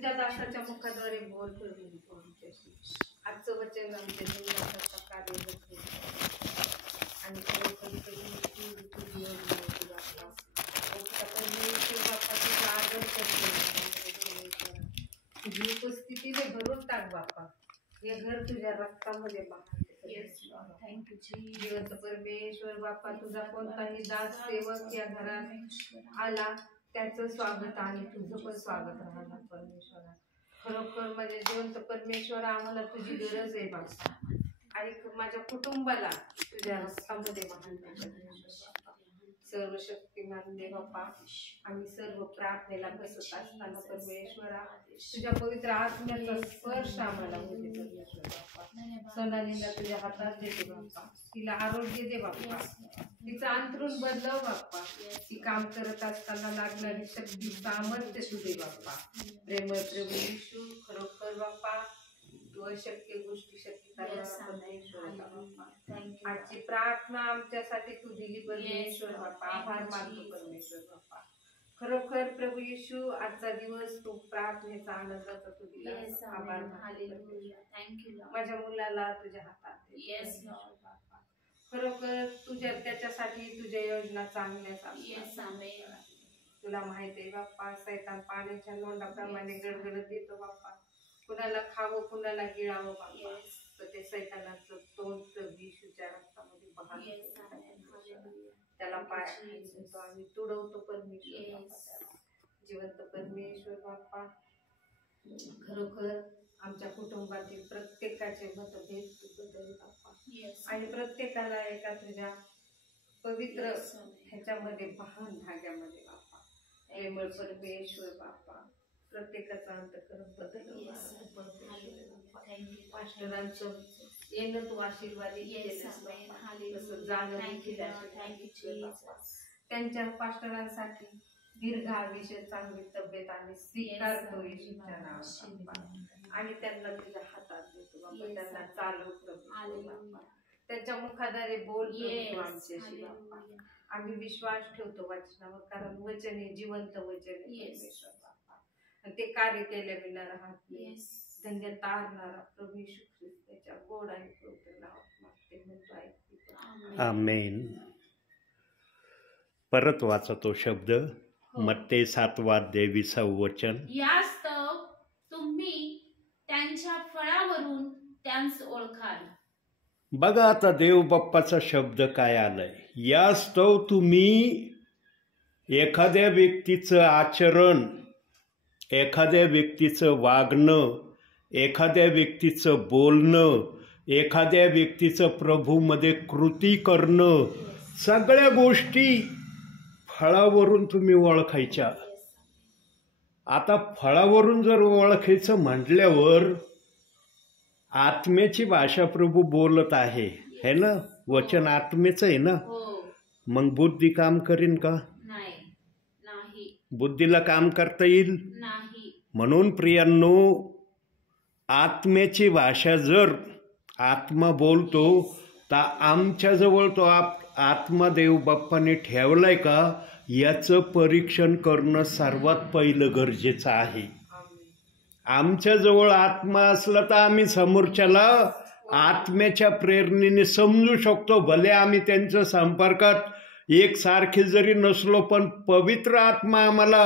तुझ्या दासाच्या मुखाद्वारे बोल प्रभू आमच्याशी. आजचं वचन आमच्या जीवनाचा कार्य होते आणि खरोखर तुझी योजना होती बाप्पा. परमेश्वर बाप्पा तुझा आदर करतो. तुझी उपस्थितीने भरून टाक बाप्पा. हे घर तुझ्या रक्तामध्ये बांधते. थँक्यू जी. जिवंत परमेश्वर बाप्पा तुझा कोणताही दास सेवक या घरात आला त्याचं स्वागत आणि तुझं पण स्वागत राहणार परमेश्वरा. खरोखर माझ्या जिवंत परमेश्वर आम्हाला तुझी गरज आहे बाप्पा आणि माझ्या कुटुंबाला तुझ्या रक्तामध्ये बांधते. सर्व शक्तिमान देव बाप्पा आम्ही सर्व प्रार्थनेला बसत असताना परमेश्वरा तुझ्या पवित्र आत्म्याचा स्पर्श आम्हाला होते परमेश्वर बाप्पा. सोनालीला तुझ्या हातात देते बाप्पा. तिला आरोग्य दे बाप्पा. तिचं अंतरून बदलव बाप्पा. ती काम करत असताना लागणारी शक्ती सामर्थ्य तुझे बाप्पा. प्रेमळ प्रभू येशू खरोखर बाप्पा तू अशक्य गोष्टी शक्य करणारा परमेश्वर बाप्पा. आजची प्रार्थना आमच्यासाठी तू दिली परमेश्वर बाप्पा. आभार मानतो परमेश्वर बाप्पा. खरोखर प्रभू येशू आजचा दिवस तू प्रार्थनेचा आनंदाचा तू दिला. आभार थँक्यू. माझ्या मुलाला तुझ्या हातात येस बाप्पा. खरोखर तुझ्या त्याच्यासाठी तुझ्या योजना चांगल्या तुला माहित आहे बाप्पा. सैतान पाण्याच्या लोंडाप्रमाणे गडगडत देतो बाप्पा. कुणाला खावं कुणाला गिळावं बाप्पा. तर ते सैतानाचं तोंड येशूच्या रक्तामध्ये बहाल त्याला पाय आम्ही तुडवतो परमेश्वर. जिवंत परमेश्वर बाप्पा खरोखर आमच्या कुटुंबातील प्रत्येकाचे मतभेद तू बदल बाप्पा आणि प्रत्येकाला एका तुझ्या पवित्र ह्याच्यामध्ये वाहन धाग्यामध्ये बाप्पा. प्रेमळ परमेश्वर बाप्पा प्रत्येकाचा अंतःकरण बदल. पास्टरांचं येणं तू आशीर्वादित त्यांच्या पास्टरांसाठी दीर्घायुष्य चांगली तब्येत आणि स्वीकारतो येशूच्या नावात आणि त्यांना तुझ्या हातात देतो बाबा. त्यांना चालवतो त्यांच्या मुखाद्वारे बोल आमच्याशी बाप्पा. आम्ही विश्वास ठेवतो वचनावर कारण वचन हे जिवंत वचन आहे बाप्पा. ते कार्य केल्या विना राहत नाही. धन्य तारणारा प्रभू येशू ख्रिस्ताच्या गोड आणि पवित्र नावात मागते म्हणतो ऐकतो. आमेन. परत वाचा तो शब्द. मत्ते 7:23 वचन. यास्तव तुम्ही त्यांच्या फळावरून त्यांस ओळखाल. बघा आता देव बाप्पाचा शब्द काय आलाय. यास्तव तुम्ही एखाद्या व्यक्तीचं आचरण, एखाद्या व्यक्तीचं वागणं, एखाद्या व्यक्तीचं बोलणं, एखाद्या व्यक्तीचं प्रभूमध्ये कृती करणं, सगळ्या गोष्टी फळावरून तुम्ही ओळखायच्या. आता फळावरून जर ओळखायचं म्हटल्यावर आत्म्याची भाषा प्रभू बोलत आहे है ना. वचन आत्मेचं आहे ना. मग बुद्धी काम करीन का? नाही. बुद्धीला काम करता येईल नाही. म्हणून प्रियांनो आत्म्याची भाषा जर आत्मा बोलतो तर आमच्याजवळ तो आत्मा देव बाप्पाने ठेवलाय का याचं परीक्षण करणं सर्वात पहिलं गरजेचं आहे. आमच्याजवळ आत्मा असला तर आम्ही समोरच्याला आत्म्याच्या प्रेरणेने समजू शकतो. भले आम्ही त्यांच्या संपर्कात एकसारखे जरी नसलो पण पवित्र आत्मा आम्हाला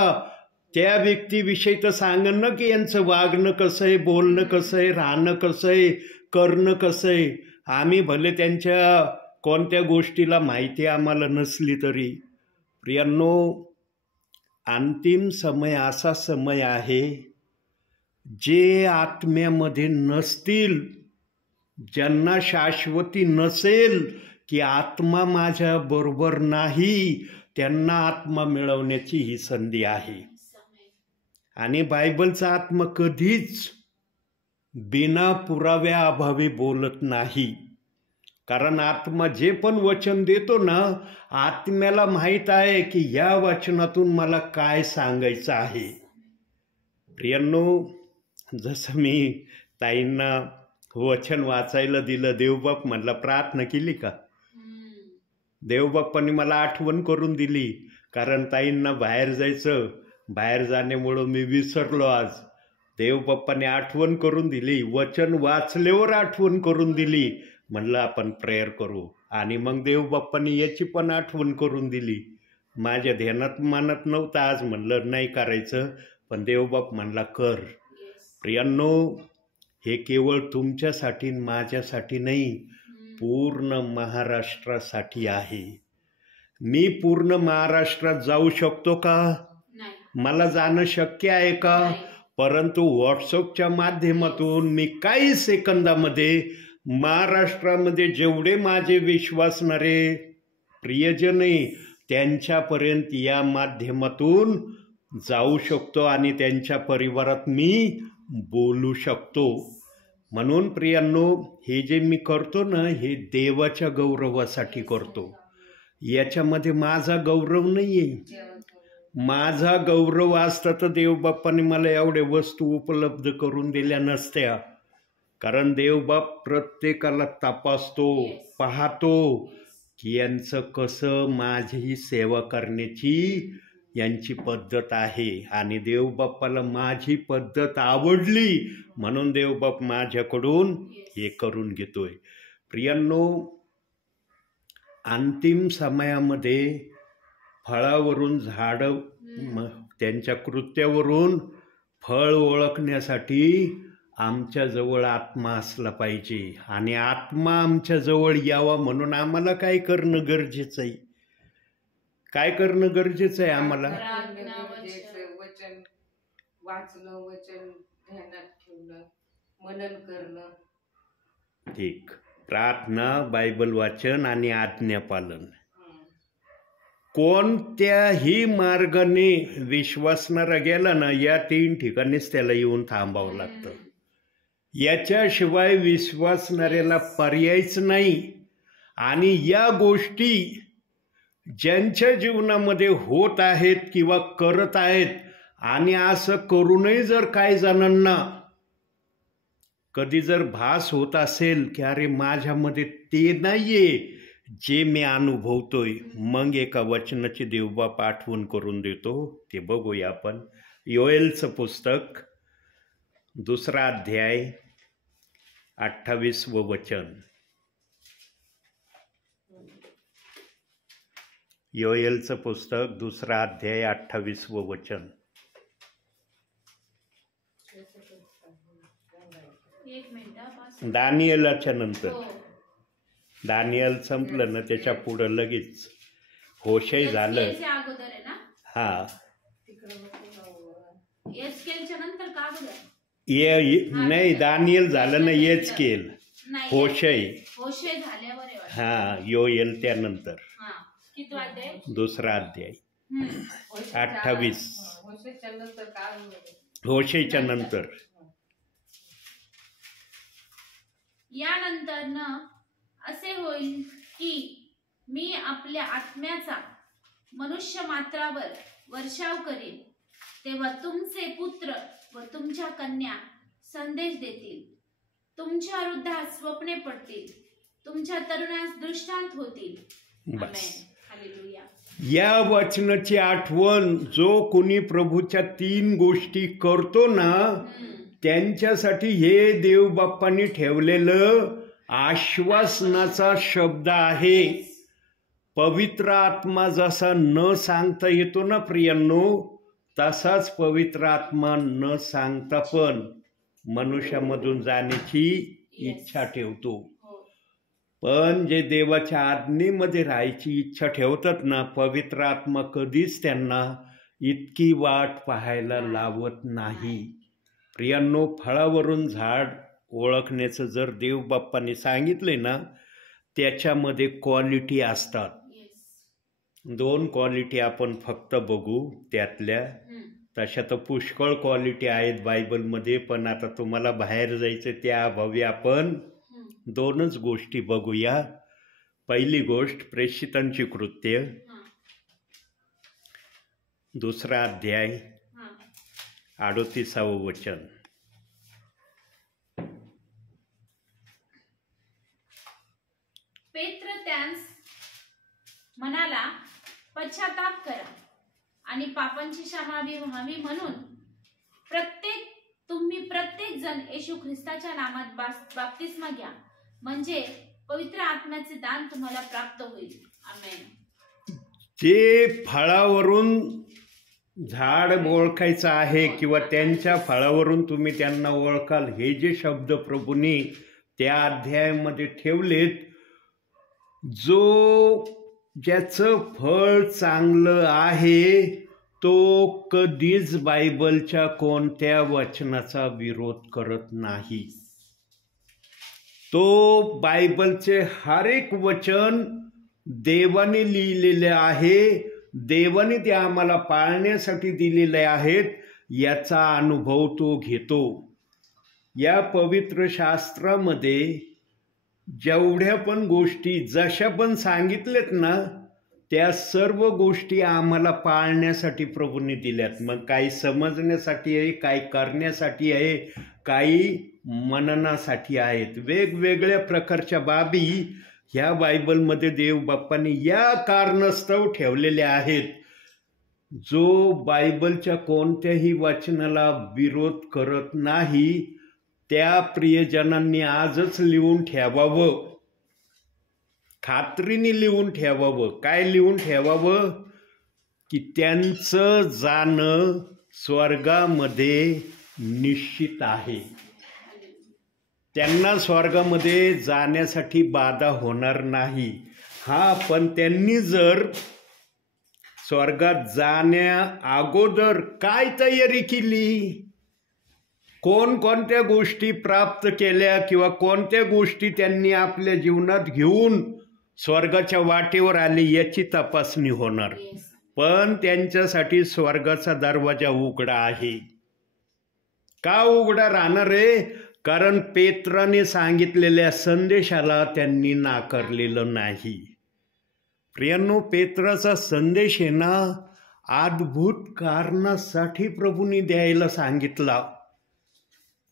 त्या व्यक्तीविषयी तर सांगन ना की यांचं वागणं कसं आहे, बोलणं कसं आहे, राहणं कसं आहे, करणं कसं आहे. आम्ही भले त्यांच्या कोणत्या गोष्टीला माहिती आम्हाला नसली तरी. प्रियांनो अंतिम समय असा समय आहे जे आत्म्यामध्ये नसतील, ज्यांना शाश्वती नसेल की आत्मा माझ्या बरोबर नाही, त्यांना आत्मा मिळवण्याची ही संधी आहे. आणि बायबलचा आत्मा कधीच बिना पुराव्या अभावी बोलत नाही. कारण आत्मा जे पण वचन देतो ना, आत्म्याला माहीत आहे की या वचनातून मला काय सांगायचं आहे. प्रियांनो जसं मी ताईंना वचन वाचायला दिलं, देवबाप म्हणला प्रार्थना केली का? देवबाप्पांनी मला आठवण करून दिली. कारण ताईंना बाहेर जायचं, बाहेर जाण्यामुळं मी विसरलो आज. देव बाप्पाने आठवण करून दिली, वचन वाचल्यावर आठवण करून दिली. म्हणलं आपण प्रेयर करू. आणि मग देव बाप्पाने याची पण आठवण करून दिली. माझ्या ध्यानात मानत नव्हतं आज, म्हणलं नाही करायचं, पण देवबाप म्हणला कर. प्रियांनो, हे केवळ तुमच्यासाठी माझ्यासाठी नाही, पूर्ण महाराष्ट्रासाठी आहे. मी पूर्ण महाराष्ट्रात जाऊ शकतो का? मला जाणं शक्य आहे का? परंतु व्हॉट्सअपच्या माध्यमातून मी काही सेकंदामध्ये महाराष्ट्रामध्ये जेवढे माझे विश्वासणारे प्रियजन आहे त्यांच्यापर्यंत या माध्यमातून जाऊ शकतो आणि त्यांच्या परिवारात मी बोलू शकतो. म्हणून प्रियांनो, हे जे मी करतो ना, हे देवाच्या गौरवासाठी करतो. याच्यामध्ये माझा गौरव नाही आहे. माझा गौरव असता तर देवबाप्पाने मला एवढ्या वस्तू उपलब्ध करून दिल्या नसत्या. कारण देवबाप प्रत्येकाला तपासतो, पाहतो की यांचं कसं माझी सेवा करण्याची यांची पद्धत आहे. आणि देवबाप्पाला माझी पद्धत आवडली म्हणून देवबाप माझ्याकडून हे करून घेतोय. प्रियांनो, अंतिम समयामध्ये फळावरून झाडं, त्यांच्या कृत्यावरून फळ ओळखण्यासाठी आमच्याजवळ आत्मा असला पाहिजे. आणि आत्मा आमच्याजवळ यावा म्हणून आम्हाला काय करणं गरजेचं आहे? काय करणं गरजेचं आहे आम्हाला? वचन वाचणं, वचन ध्यानात ठेवणं, मनन करणं. ठीक. प्रार्थना, बायबल वाचन आणि आज्ञापालन. कोणत्याही मार्गाने विश्वासणारा गेला ना, या 3 ठिकाणीच त्याला येऊन थांबावं लागतं. याच्याशिवाय विश्वासणाऱ्याला पर्यायच नाही. आणि या गोष्टी ज्यांच्या जीवनामध्ये होत आहेत किंवा करत आहेत, आणि असं करूनही जर काही जणांना कधी जर भास होत असेल की अरे माझ्यामध्ये ते नाहीये जे मी अनुभवतोय, मग एका वचनाची देवबाप आठवण करून देतो. ते बघूया आपण. योएलचं पुस्तक 2 अध्याय 28वं वचन. योएलचं पुस्तक 2 अध्याय 28वं वचन. दानिएलाच्या नंतर, दानिएल संपलं ना, त्याच्या पुढं लगेच होशे झालं. हा, नाही, दानिएल झालं ना, एजकेल, होशे, हा, योएल त्यानंतर 2 अध्याय 28. होशेच्या नंतर. यानंतर न असे होईल की मी आपल्या आत्म्याचा मनुष्य मात्रावर वर्षाव करेन. तेव्हा तुमचे पुत्र व तुमच्या कन्या संदेश देतील. तुमच्या वृद्धास स्वप्ने पडतील. तुमच्या तरुणास दृष्टांत होतील. हालेलुया. या वचनाची आठवण जो कोणी प्रभूच्या 3 गोष्टी करतो ना, त्यांच्यासाठी हे देवबाप्पांनी ठेवलेलं आश्वासनाचा शब्द आहे. पवित्र आत्मा जसा न सांगता येतो ना प्रियांनो, तसाच पवित्र आत्मा न सांगता पण मनुष्यामधून जाण्याची इच्छा ठेवतो. पण जे देवाच्या आज्ञेमध्ये राहायची इच्छा ठेवतात ना, पवित्र आत्मा कधीच त्यांना इतकी वाट पाहायला लावत नाही. प्रियांनो, फळावरून झाड ओळखण्याचं जर देवबाप्पाने सांगितले ना, त्याच्यामध्ये क्वालिटी असतात. 2 क्वालिटी आपण फक्त बघू त्यातल्या. तशा तर पुष्कळ क्वालिटी आहेत बायबलमध्ये, पण आता तुम्हाला बाहेर जायचं त्या अभावी आपण 2च गोष्टी बघूया. पहिली गोष्ट प्रेषितांची कृत्य 2 अध्याय 38वं वचन. पेत्र त्यांस म्हणाला, पश्चाताप करा आणि पापांची क्षमा व्हावी म्हणून प्रत्येक तुम्ही जण येशू ख्रिस्ताच्या नामात बाप्तिस्मा घ्या, म्हणजे पवित्र आत्म्याचे दान तुम्हाला प्राप्त होईल. आमेन. ते फळावरून झाड ओळखायचं आहे किंवा त्यांच्या फळावरून तुम्ही त्यांना ओळखाल, हे जे शब्द प्रभूंनी त्या अध्यायामध्ये ठेवलेत. जो ज्याचं फळ चांगलं आहे तो कधीच बायबलच्या कोणत्या वचनाचा विरोध करत नाही. तो बायबलचे हर एक वचन देवाने लिहिलेले आहे, देवाने ते आम्हाला पाळण्यासाठी दिलेले आहेत, याचा अनुभव तो घेतो. या पवित्र शास्त्रामध्ये जेवढ्या पण गोष्टी जशा पण सांगितल्यात ना, त्या सर्व गोष्टी आम्हाला पाळण्यासाठी प्रभूंनी दिल्यात. मग काही समजण्यासाठी आहे, काही करण्यासाठी आहे, काही मननासाठी आहेत. वेगवेगळ्या प्रकारच्या बाबी ह्या बायबलमध्ये देव बाप्पांनी या कारणास्तव ठेवलेल्या आहेत. जो बायबलच्या कोणत्याही वचनाला विरोध करत नाही त्या प्रियजनांनी आजच लिहून ठेवावं, खात्रीने लिहून ठेवावं. काय लिहून ठेवावं? की त्यांचं जाणं स्वर्गामध्ये निश्चित आहे. त्यांना स्वर्गामध्ये जाण्यासाठी बाधा होणार नाही. पण त्यांनी जर स्वर्गात जाण्या अगोदर काय तयारी केली, कोणकोणत्या गोष्टी प्राप्त केल्या किंवा कोणत्या गोष्टी त्यांनी आपल्या जीवनात घेऊन स्वर्गाच्या वाटेवर आले, याची तपासणी होणार. पण त्यांच्यासाठी स्वर्गाचा दरवाजा उघडा आहे. का उघडा राहणार आहे? कारण पेत्राने सांगितलेल्या संदेशाला त्यांनी नाकारलेलं नाही. प्रियांनो, पेत्राचा संदेश आहे ना, अद्भुत कारणासाठी प्रभूंनी द्यायला सांगितला.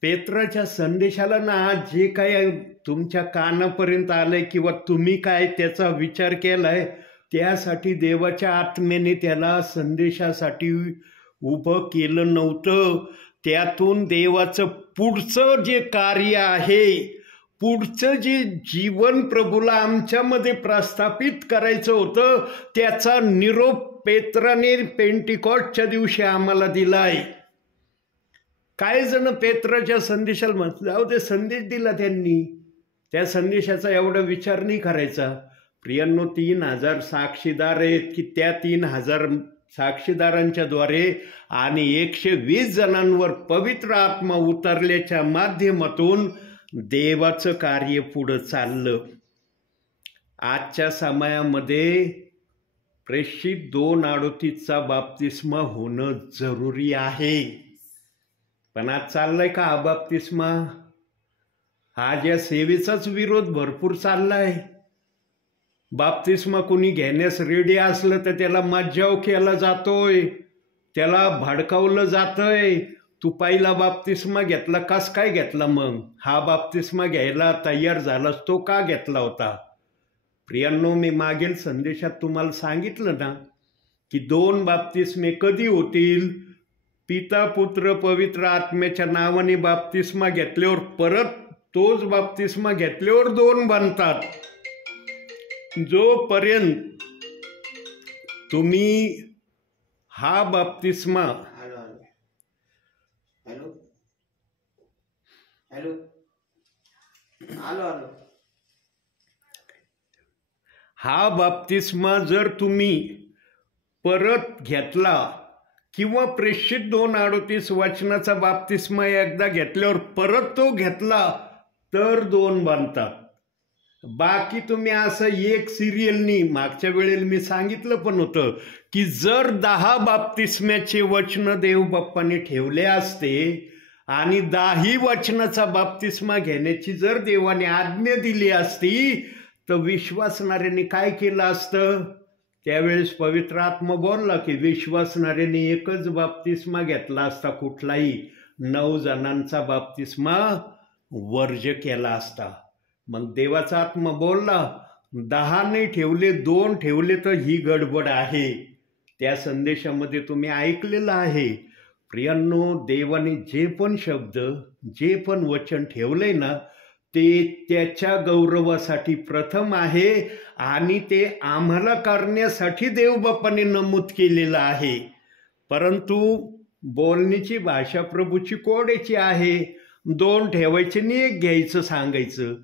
पेत्राच्या संदेशाला ना, जे काय तुमच्या कानापर्यंत आलंय किंवा तुम्ही काय त्याचा विचार केलाय, त्यासाठी देवाच्या आत्म्याने त्याला संदेशासाठी उभं केलं नव्हतं. त्यातून देवाचं पुढचं जे कार्य आहे, पुढचं जे जीवन प्रभूला आमच्यामध्ये प्रस्थापित करायचं होतं, त्याचा निरोप पेत्राने पेंटिकॉस्टच्या दिवशी आम्हाला दिलाय. काही जण पेत्राच्या संदेशाला म्हणतात, जाऊ दे, संदेश दिला त्यांनी, त्या संदेशाचा एवढा विचार नाही करायचा. प्रियांनो, 3000 साक्षीदार आहेत की त्या 3000 साक्षीदारांच्या द्वारे आणि 120 जणांवर पवित्र आत्मा उतरल्याच्या माध्यमातून देवाचं कार्य पुढं चाललं. आजच्या समयामध्ये प्रेषित 2:38चा बाप्तिस्मा होणं जरुरी आहे. पण आज चाललाय का हा बाप्तिस्मा? आज या सेवेचाच विरोध भरपूर चाललाय. बाप्तिस्मा कुणी घेण्यास रेडी असलं तर त्याला मज्जाव केला जातोय, त्याला भडकावलं जातंय. तू पहिला बाप्तिस्मा घेतला, कस काय घेतला? मग हा बाप्तिस्मा घ्यायला तयार झालास तो का घेतला होता? प्रियांनो, मी मागील संदेशात तुम्हाला सांगितलं ना की 2 बाप्तिस्मे कधी होतील? पिता पुत्र पवित्र आत्म्याच्या नावाने बाप्तिस्मा घेतल्यावर परत तोच बाप्तिस्मा घेतल्यावर 2 बनतात. जोपर्यंत तुम्ही हा बाप्तिस्मा हा बाप्तिस्मा जर तुम्ही परत घेतला किंवा प्रेषित 2:38 वचनाचा बाप्तिस्मा एकदा घेतल्यावर परत तो घेतला तर 2 बनतात. बाकी तुम्ही असं एक सिरियलनी, मागच्या वेळेला मी सांगितलं पण होतं की जर 10 बाप्तिस्म्याचे वचन देव बाप्पाने ठेवले असते आणि 10 वचनाचा बाप्तिस्मा घेण्याची जर देवाने आज्ञा दिली असती तर विश्वासणाऱ्यांनी काय केलं असतं? त्यावेळेस पवित्र आत्मा बोलला की विश्वासणाऱ्यांनी एकच बाप्तिस्मा घेतला असता, कुठलाही 9 जणांचा बाप्तिस्मा वर्ज्य केला असता. मग देवाचा आत्मा बोलला 10 नाही ठेवले, 2 ठेवले तर ही गडबड आहे. त्या संदेशामध्ये तुम्ही ऐकलेलं आहे. प्रियांनो, देवाने जे पण शब्द, जे पण वचन ठेवलंय ना, ते त्याच्या गौरवासाठी प्रथम आहे आणि ते आम्हाला करण्यासाठी देवबापाने नमूद केलेलं आहे. परंतु बोलण्याची भाषा प्रभूची कोड्याची आहे. 2 ठेवायचे आणि 1 घ्यायचं सांगायचं.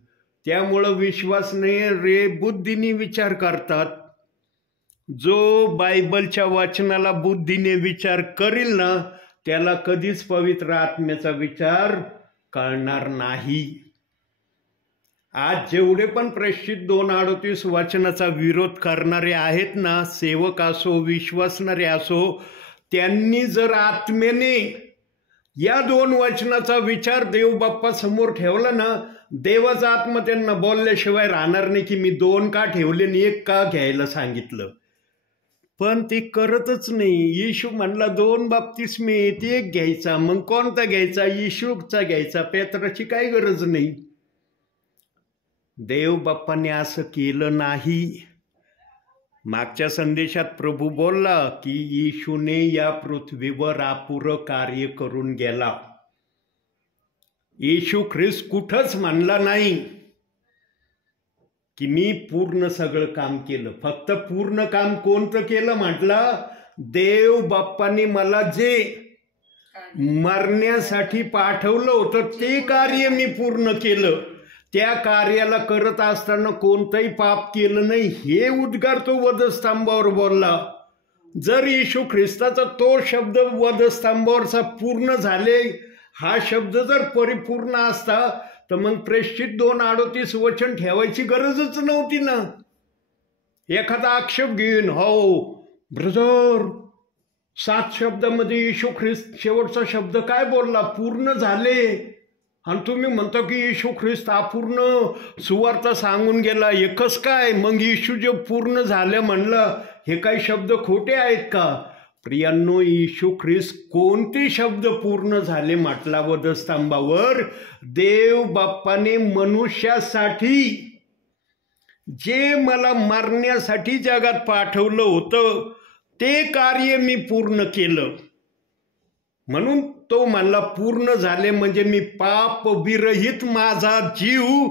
त्यामुळं विश्वासने रे बुद्धीने विचार करतात. जो बायबलच्या वाचनाला बुद्धीने विचार करील ना, त्याला कधीच पवित्र आत्म्याचा विचार कळणार नाही. आज जेवढे पण प्रेषित 2:38 वचनाचा विरोध करणारे आहेत ना, सेवक असो विश्वासणारे असो, त्यांनी जर आत्म्याने या 2 वचनाचा विचार देवबाप्पा समोर ठेवला ना, देवाचा आत्मा त्यांना बोलल्याशिवाय राहणार नाही की मी 2 का ठेवले आणि 1 का घ्यायला सांगितलं. पण ते करतच नाही. येशू म्हणला 2 बाप्तिस्मे, 1 घ्यायचा. मग कोणता घ्यायचा? येशूचा घ्यायचा. पेत्राची काही गरज नाही. देव बाप्पाने असं केलं नाही. मागच्या संदेशात प्रभू बोलला की येशूने या पृथ्वीवर अपुरं कार्य करून गेला. येशू ख्रिस्त कुठंच म्हणला नाही की मी पूर्ण सगळं काम केलं. फक्त पूर्ण काम कोणतं केलं म्हटलं? देव बाप्पाने मला जे मरण्यासाठी पाठवलं होतं ते कार्य मी पूर्ण केलं. त्या कार्याला करत असताना कोणतंही पाप केलं नाही, हे उद्गार तो वधस्तंभावर बोलला. जर येशू ख्रिस्ताचा तो शब्द वधस्तंभावरचा पूर्ण झाले हा शब्द जर परिपूर्ण असता तर मग प्रेषित 2:38 वचन ठेवायची गरजच नव्हती ना. एखादा आक्षेप घेऊन, हो ब्रदर 7 शब्दामध्ये येशू ख्रिस्त शेवटचा शब्द काय बोलला? पूर्ण झाले. आणि तुम्ही म्हणता की येशू ख्रिस्त अपूर्ण सुवार्ता सांगून गेला. एकच काय? मग येशू जे पूर्ण झालं म्हणलं, हे काही शब्द खोटे आहेत का? प्रियांनो, येशू ख्रिस्त कोणते शब्द पूर्ण झाले म्हटला वधस्तंभावर? देव बाप्पाने मनुष्यासाठी जे मला मारण्यासाठी जगात पाठवलं होतं ते कार्य मी पूर्ण केलं. म्हणून तो म्हणला पूर्ण झाले, म्हणजे मी पाप विरहित माझा जीव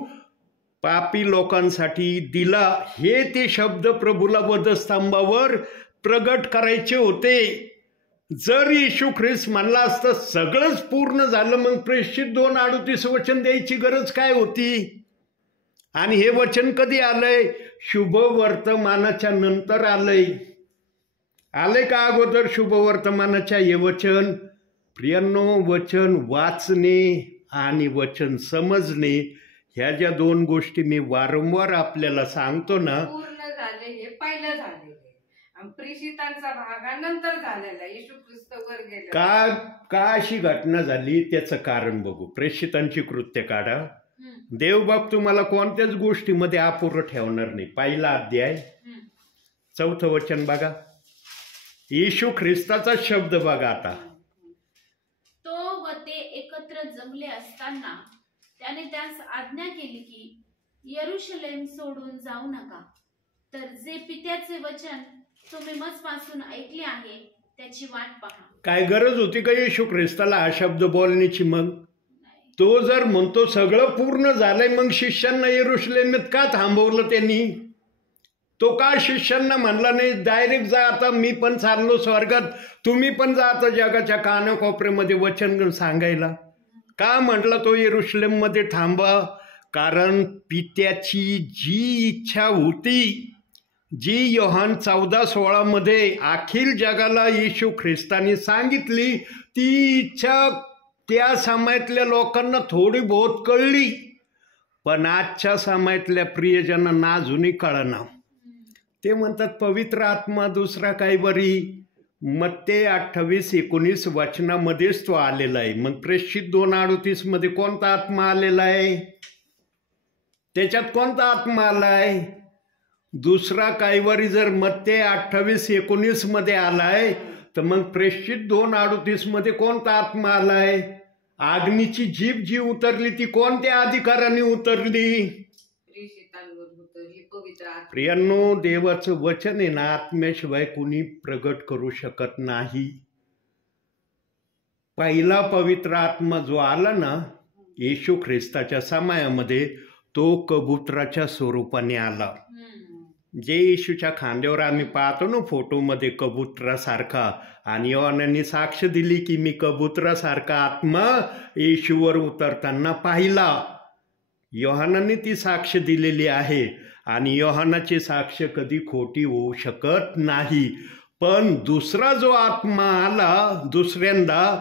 पापी लोकांसाठी दिला. हे ते शब्द प्रभूला वधस्तंभावर प्रगट करायचे होते. जर येशू ख्रिस्त म्हणला असतं सगळंच पूर्ण झालं, मग प्रेषित 2:38 वचन द्यायची गरज काय होती? आणि हे वचन कधी आलंय? शुभ वर्तमानाच्या नंतर आलंय. आलंय का अगोदर शुभ वर्तमानाच्या हे वचन? प्रियांनो, वचन वाचणे आणि वचन समजणे ह्या ज्या 2 गोष्टी मी वारंवार आपल्याला सांगतो ना, पूर्ण झाले हे पहिलं झालेलं आणि प्रेषितांचा भाग हा नंतर झालेला. येशू ख्रिस्त वर गेला. का अशी घटना झाली त्याचं कारण बघू. प्रेषितांची कृत्य काढा. देवबाप तुम्हाला कोणत्याच गोष्टीमध्ये अपुरं ठेवणार नाही. 1 अध्याय 4 वचन बघा. येशू ख्रिस्ताचा शब्द बघा. आता तो व ते एकत्र जमले असताना त्याने त्यास आज्ञा केली की यरूशलेम सोडून जाऊ नका, तर जे पित्याचे वचन तुम्ही मजपासून ऐकले आहे त्याची वाट पहा. काय गरज होती का येशू ख्रिस्ताला हा शब्द बोलण्याची? मग तो जर म्हणतो सगळं पूर्ण झालंय, मग शिष्यांना यरूशलेमेत का थांबवलं त्यांनी? तो का शिष्यांना म्हणला नाही डायरेक्ट जा, आता मी पण चाललो स्वर्गात, तुम्ही पण जा आता जगाच्या कानाकोपऱ्यामध्ये वचन सांगायला? का म्हटला तो यरूशलेममध्ये थांबा? कारण पित्याची जी इच्छा होती, जी योहान 14:16 मध्ये अखिल जगाला येशू ख्रिस्ताने सांगितली, ती इच्छा त्या समयातल्या लोकांना थोडी बहुत कळली, पण आजच्या समयातल्या प्रियजनांना अजूनही कळना. ते म्हणतात पवित्र आत्मा दुसरा काही बरी. मत्ते 28:19 वचनामध्येच तो आलेला आहे. मग प्रेषित 2:38 मध्ये कोणता आत्मा आलेला आहे? त्याच्यात कोणता आत्मा आलाय? दुसरा काहीवारी जर मत्ते 28:19 मध्ये आलाय, तर मग प्रेषित 2:38 मध्ये कोणता आत्मा आलाय? अग्नीची जीभ जी उतरली ती कोणत्या अधिकाराने उतरली? प्रियांनो, देवाचं वचन आहे ना, आत्म्याशिवाय कोणी प्रगट करू शकत नाही. पहिला पवित्र आत्मा जो आला ना येशू ख्रिस्ताच्या समयामध्ये, तो कबुतराच्या स्वरूपाने आला. जे येशूच्या खांद्यावर आम्ही पाहतो ना फोटोमध्ये कबुतरासारखा, आणि योहानाने साक्ष दिली की मी कबुतरासारखा आत्मा येशूवर उतरताना पाहिला. योहानाने ती साक्ष दिलेली आहे आणि योहानाची साक्ष कधी खोटी होऊ शकत नाही. पण दुसरा जो आत्मा आला दुसऱ्यांदा,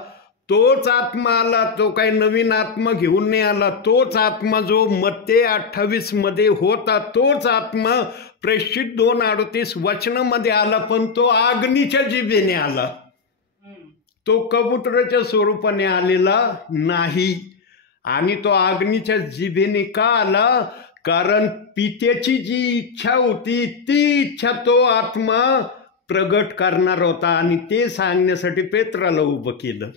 तोच आत्मा आला, तो काही नवीन आत्मा घेऊन नाही आला. तोच आत्मा जो मत्ते 28 मध्ये होता, तोच आत्मा प्रेषित 2:38 वचनामध्ये आला, पण तो अग्नीच्या जिभेने आला. तो कबुतराच्या स्वरूपाने आलेला नाही. आणि तो अग्नीच्या जिभेने का आला? कारण पित्याची जी इच्छा होती ती इच्छा तो आत्मा प्रगट करणार होता, आणि ते सांगण्यासाठी पेत्राला उभं केलं.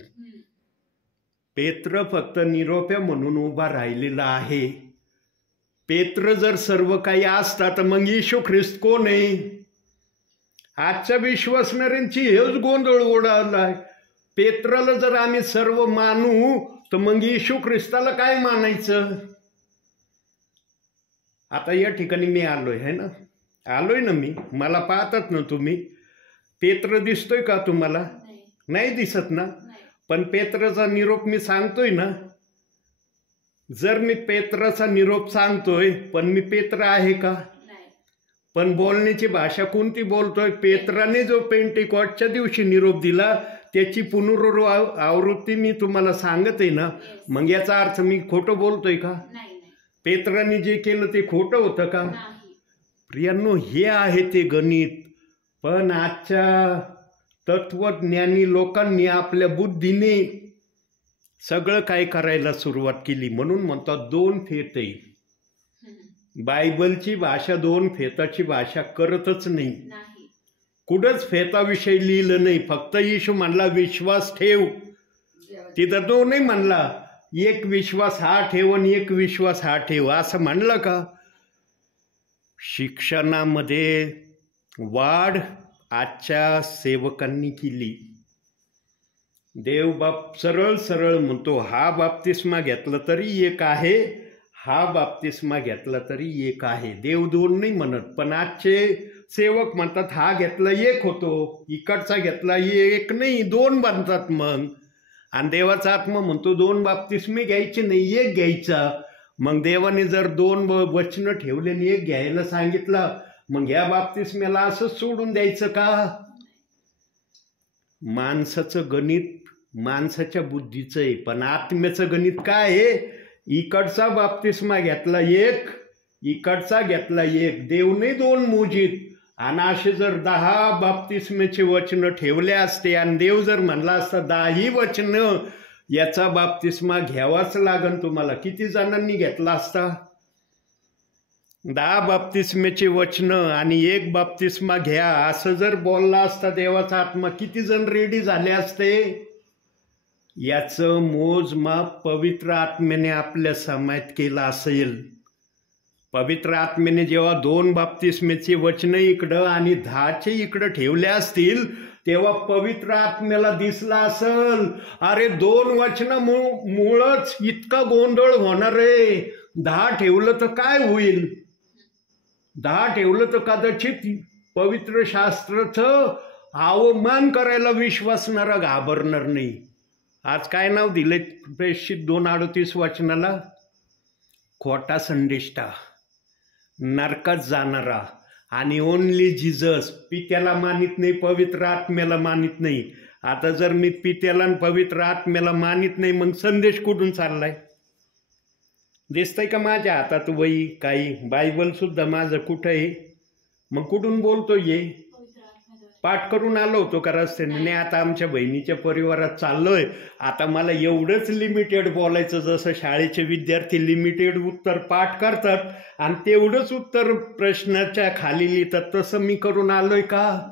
पेत्र फक्त निरोप्या म्हणून उभा राहिलेला आहे. पेत्र जर सर्व काही असता तर मग येशू ख्रिस्त कोण आहे? आजच्या विश्वासणाऱ्यांची हेच गोंधळ उडालाय. पेत्राला जर आम्ही सर्व मानू तर मग येशू ख्रिस्ताला काय मानायचं? आता या ठिकाणी मी आलोय है ना, आलोय ना मी, मला पाहतात ना तुम्ही. पेत्र दिसतोय का तुम्हाला? नाही दिसत ना. पण पेत्राचा निरोप मी सांगतोय ना. जर मी पेत्राचा निरोप सांगतोय पण मी पेत्र आहे का? पण बोलण्याची भाषा कोणती बोलतोय? पेत्राने जो पेंटिकॉस्टच्या दिवशी निरोप दिला त्याची पुनरावृत्ती मी तुम्हाला सांगत आहे ना. मग याचा अर्थ मी खोटं बोलतोय का? पेत्राने जे केलं ते खोटं होतं का? प्रियांनो, हे आहे ते गणित. पण आजच्या तत्वज्ञानी लोकांनी आपल्या बुद्धीने सगळं काय करायला सुरुवात केली. म्हणून म्हणतात 2 फेते. बायबलची भाषा 2 फेताची भाषा करतच नाही. कुठंच फेताविषयी लिहिलं नाही. फक्त येशू म्हणला विश्वास ठेव, तिथं तो नाही म्हणला एक विश्वास हा ठेव आणि एक विश्वास हा ठेव असं म्हणलं का? शिक्षणामध्ये वाढ आजच्या सेवकांनी केली. देव बाप सरळ सरळ म्हणतो हा बाप्तिस्मा घेतला तरी एक आहे, हा बाप्तिस्मा घेतला तरी एक आहे. देव 2 नाही म्हणत. पण आजचे सेवक म्हणतात हा घेतला एक होतो, इकडचा घेतला एक नाही 2 बनतात. मग आणि देवाचा आत्मा म्हणतो 2 बाप्तिस्मे घ्यायचे नाही, एक घ्यायचा. मग देवाने जर 2 वचनं ठेवले आणि एक घ्यायला सांगितलं, मग या बाप्तिस्म्याला असंच सोडून द्यायचं का? माणसाचं गणित माणसाच्या बुद्धीचं आहे, पण आत्म्याचं गणित काय आहे? इकडचा बाप्तिस्मा घेतला एक, इकडचा घेतला एक. देव नाही 2 मोजीत. आणि असे जर 10 बाप्तिस्मेचे वचनं ठेवले असते आणि देव जर म्हणला असता 10ही वचनं याचा बाप्तिस्मा घ्यावाच लागन तुम्हाला, किती जणांनी घेतला असता? 10 बाप्तिस्मेचे वचनं आणि 1 बाप्तिस्मा घ्या असं जर बोलला असता देवाचा आत्मा, किती जण रेडी झाले असते? याचं मोजमाप पवित्र आत्म्याने आपल्या समाजात केलं असेल. पवित्र आत्म्याने जेव्हा 2 बाप्तिस्मेचे वचनं इकडं आणि 10चे इकडं ठेवले असतील तेव्हा पवित्र आत्म्याला दिसला असेल अरे 2 वचनं मुळच इतका गोंधळ होणार आहे. 10 ठेवलं तर काय होईल? 10 ठेवलं तर कदाचित पवित्र शास्त्राचं अवमान करायला विश्वासणारा घाबरणार नाही. आज काय नाव दिले प्रेषित 2:38 वचनाला? खोटा संदेष्टा, नरकात जाणारा आणि ओनली जीजस. पित्याला मानित नाही, पवित्र आत्म्याला मानित नाही. आता जर मी पित्याला आणि पवित्र आत्म्याला मानित नाही मग संदेश कुठून चाललाय? दिसतंय का माझ्या हातात वही? काही बायबल सुद्धा माझं कुठं आहे? मग कुठून बोलतोय? ये पाठ करून आलो होतो का रस्त्याने? नाही. आता आमच्या बहिणीच्या परिवारात चाललोय. आता मला एवढंच लिमिटेड बोलायचं, जसं शाळेचे विद्यार्थी लिमिटेड उत्तर पाठ करतात आणि तेवढंच उत्तर प्रश्नाच्या खाली लिहितात, तसं मी करून आलोय का?